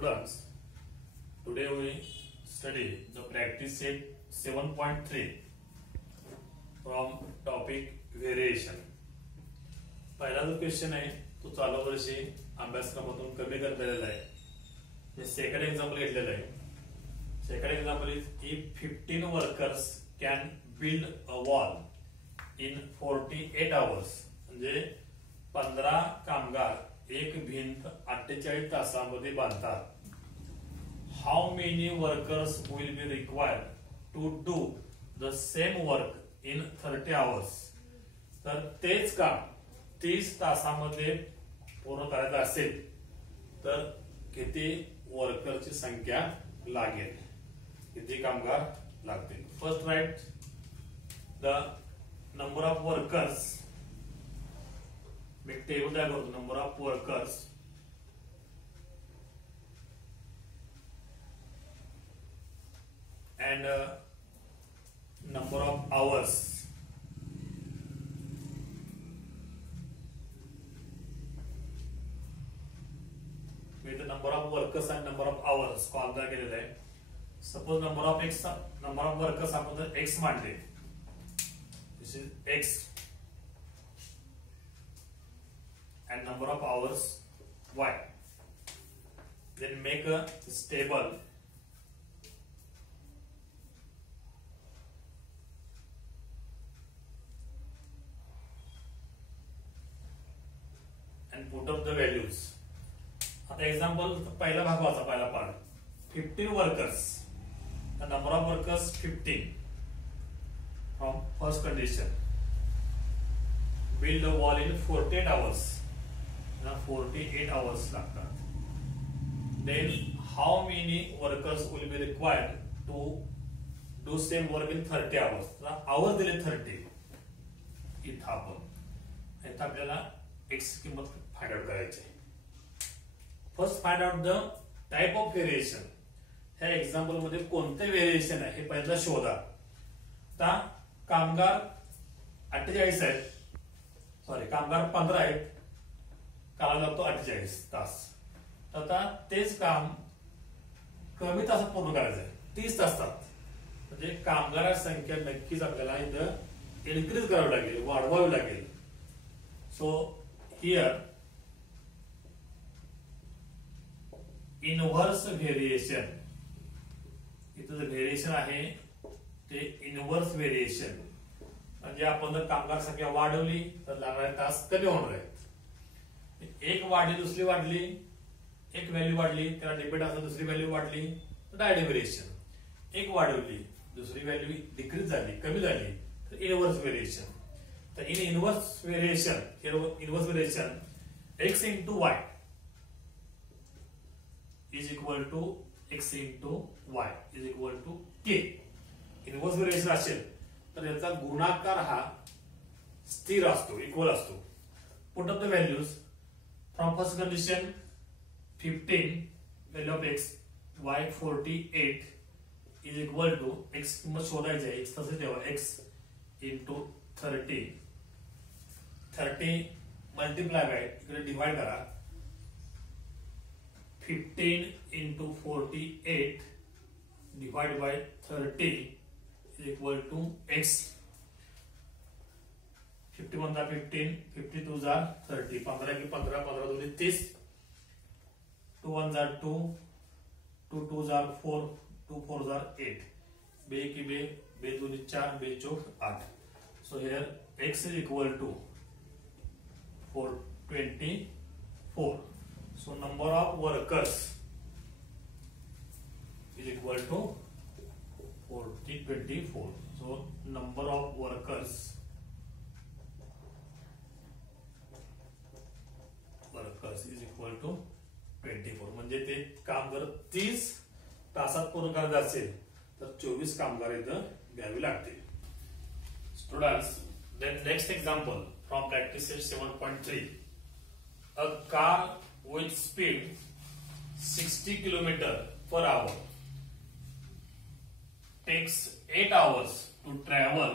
Students, today we study the practice set 7.3 from topic variation. पहिला जो question आहे तो चालू वर्षी अभ्यासक्रमातून कमी करण्यात आहे. हे सेकंड एक्झाम्पल घेतलेलं आहे. Second example is if 15 workers can build a wall in 48 hours. म्हणजे 15 कामगार एक भिंत 48 तासांमध्ये बांधतात. How many workers will be required to do the same work in 30 hours. तर तेच काम 30 तासामध्ये पूर्ण करायचं असेल तर किती वर्करची संख्या लागेल, किती कामगार लागतील. First right the number of workers. Me table तयार करतो. Number of workers and number of hours. With the number of workers and number of hours call केलेला आहे. सपोज नंबर ऑफ वर्कर्स आपण एक्स मानले. This is x and number of hours y. Then make a table and put up the values. आता example पहिला भाग वाचा. पहिला part 15 workers. The number of workers 15 from first condition. Build a wall in 48 hours. 48 hours लागतात. Then how many workers will be required to do same work in 30 hours. Hours दिले 30. इथं आपल्याला x किंमत find out करायची. First find out the type of variation. ह्या example मध्ये कोणते variation आहे हे पहिल्यांदा शोधा. आता कामगार 48 आहेत. सॉरी, कामगार 15 आहेत. कामाला लागतो 48 तास. आता तेच काम कमी तासात पूर्ण करायचं आहे. 30 तासात. म्हणजे कामगारांची संख्या नक्कीच आपल्याला इथं इन्क्रीज करावी लागेल, वाढवावी लागेल. So here inverse variation. इथं जे व्हेरिएशन आहे ते इनव्हर्स व्हेरिएशन. म्हणजे आपण जर कामगार संख्या वाढवली तर लागणारे तास कमी होणार आहेत. एक वाढली, दुसरी वाढली, एक व्हॅल्यू वाढली, त्याला डिपेंड असं दुसरी व्हॅल्यू वाढली तर डायरेक्ट व्हेरिएशन. एक वाढवली, दुसरी व्हॅल्यू डिक्रीज झाली, कमी झाली तर इनव्हर्स व्हेरिएशन. तर in inverse variation x into y is equal to x into y is equal to k. Inverse variation असेल तर याचा गुणाकार हा स्थिर असतो, इक्वल असतो. Put up the values. From first condition 15 value of x, y 48 is equal to x किंमत शोधायची आहे. x तसे ठेवा. x into 30 मल्टिप्लाय बाय इकडे डिवाइड करा. 15 into 48 divide by 30 is equal to x. 51 जा 15, 52 जा 30, 15 की 15, 15 दूनी 30, 2 1 जा 2, 2 2 जा 4, 2 4 जा 8, बे की बे, बे दूनी 4, बे चौक 8. So here x is equal to 424. So number of workers is equal to 4024. So number of workers is equal to 24. म्हणजे ते काम जर 30 तासात पूर्ण करायचं असेल तर 24 कामगार इथं घ्यावी लागतील. Students, then next example from practice set 7.3. A car with speed 60 km/h takes 8 hours to travel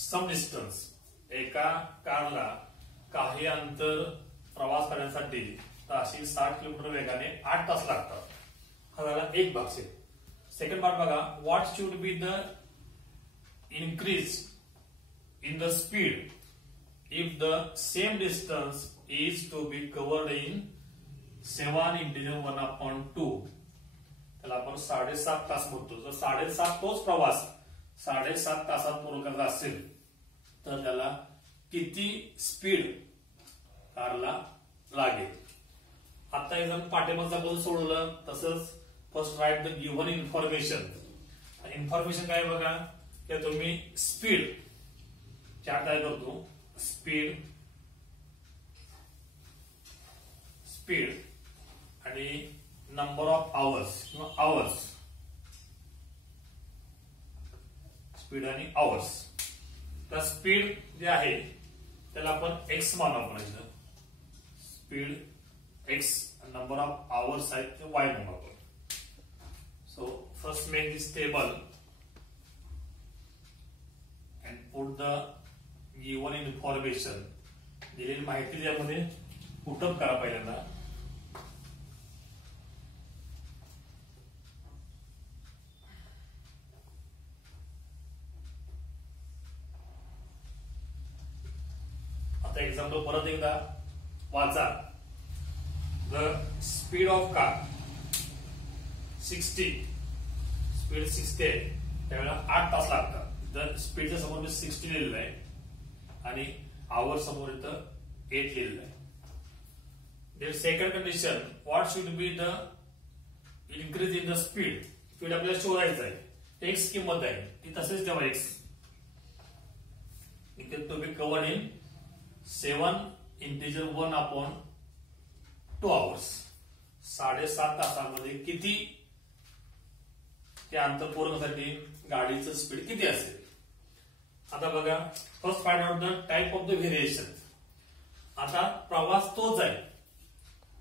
some distance. एका कारला काही अंतर प्रवास करण्यासाठी ताशी 60 किलोमीटर वेगाने 8 तास लागतात. हा झाला एक भाग. सेकंड पार्ट बघा. What should be the increase in the speed if the same distance is to be covered in 7 integer 1/2. त्याला आपण 7.5 तास म्हणतो. जर 7.5 तोच प्रवास 7.5 तासात पूर्ण करायचा असेल तर त्याला किती स्पीड कारला लागेल. आता एक जण पाठीमागचा बदल सोडवलं. तसंच first write the given information. Information काय बघा की तुम्ही स्पीड चार्ट काय करतो. स्पीड आणि नंबर ऑफ आवर्स किंवा आवर्स. स्पीड आणि आवर्स. तर स्पीड जे आहे त्याला आपण एक्स मानू. आपण speed x, number of hours आहेत ते वाय म्हणू आपण. So first make this table and put the given information. दिलेली माहिती यामध्ये पुटअप करा पहिल्यांदा. आता एक्झाम्पल परत एकदा वाचा. The speed of car 60, speed 60 आहे त्यावेळेला 8 तास लागतात. तर स्पीडच्या समोर मी 60 लिहिलेलं आहे आणि आवर समोर इथं 8 लिहिलेलं आहे. Then second condition. What should be the increase in the speed. Speed आपल्याला शोधायचं आहे. एक्स किंमत आहे ती तसेच ठेवा. एक्स इथे to be covered in 7 integer 1/2 hours. 7.5 तासामध्ये किती ते अंतर पूर्ण करण्यासाठी गाडीचं स्पीड किती असेल. आता बघा. First find out the type of the variation. आता प्रवास तोच आहे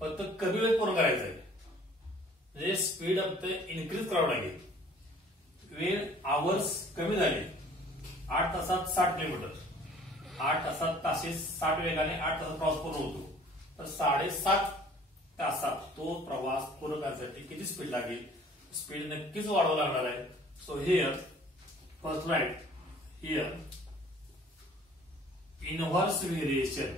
फक्त कमी वेळ पूर्ण करायचा आहे. म्हणजे स्पीड ऑफ द इन्क्रीज करावं लागेल. वेळ आवर्स कमी झाले. 8 तासात 60 किलोमीटर. 8 तासात ताशी 60 वेगाने 8 तासात प्रवास पूर्ण होतो. तर 7.5 तासात तो प्रवास पूर्ण करण्यासाठी किती स्पीड लागेल. स्पीड नक्कीच वाढवावं लागणार आहे. So here first write here inverse variation.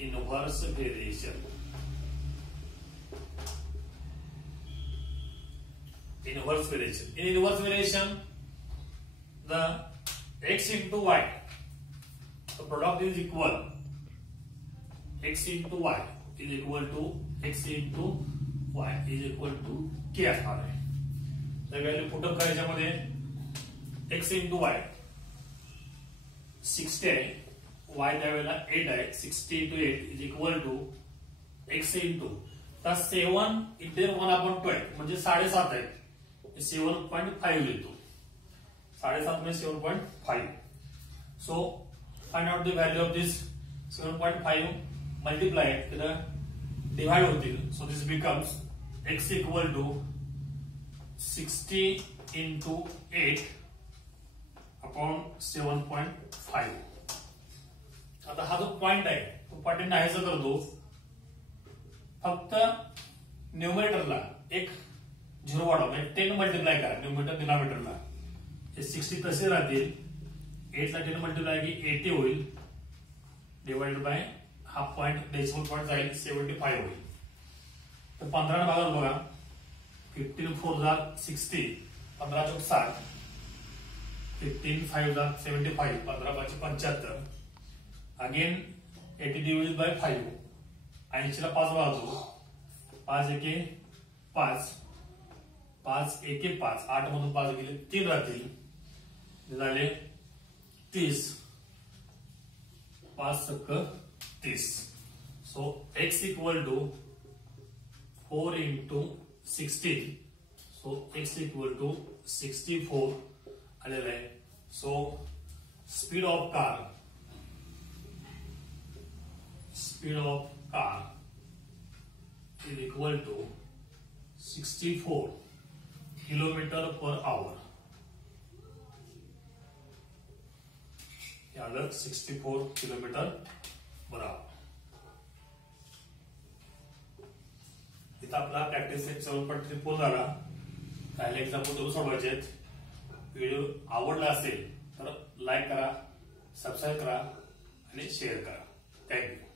Inverse variation. Inverse variation. In inverse variation, the x into y, the product is equal. X into y is equal to x into y is equal to k असणार आहे. तर value put up करायच्यामध्ये x into y 60 आहे. y त्यावेळेला 8 आहे. 60 into 8 is equal to x into 7 into 1/2 आहे म्हणजे 7.5 आहे. 7.5 लिहितो. 7.5 मध्ये 7.5. So find out the value of this 7.5 multiplied divide होतील. So this becomes x equal to 60 into 8 upon 7.5. आता हा जो पॉइंट आहे तो पॉइंट नाहीसा करतो. फक्त न्यूमरेटरला एक 0 वाढवा. 10 मल्टिप्लाय करा न्यूमरेटर डिनॉमिनेटरला. 60 तसे राहतील. 8 ला 10 मल्टिप्लाय की 80 होईल. Divided by half point decimal point जाईल 75 होईल. तर 15 भागात बघा. 15 4 जार 60. 15 चौक 60. 15 5 जार 75. 15 5 75. Again 80 divided by 5. 80 ला 5 वाढतो. 5 एके 5. 5 एके 5. 8 मधून 5 गेले 3 राहतील. झाले 30. 5 सक 30. So x equal to 4 into 16. So x equal to 64 आलेलं आहे. So speed of car is equal to 64 kilometre per hour. हे आलं 64 किलोमीटर पर आवर. इथं आपला प्रॅक्टिस सेट 7.3 पूर्ण झाला. राहिले एक्झाम्पल तुम्ही सोडवायचे. व्हिडिओ आवडला असेल तर लाईक करा, सबस्क्राईब करा आणि शेअर करा. थँक्यू.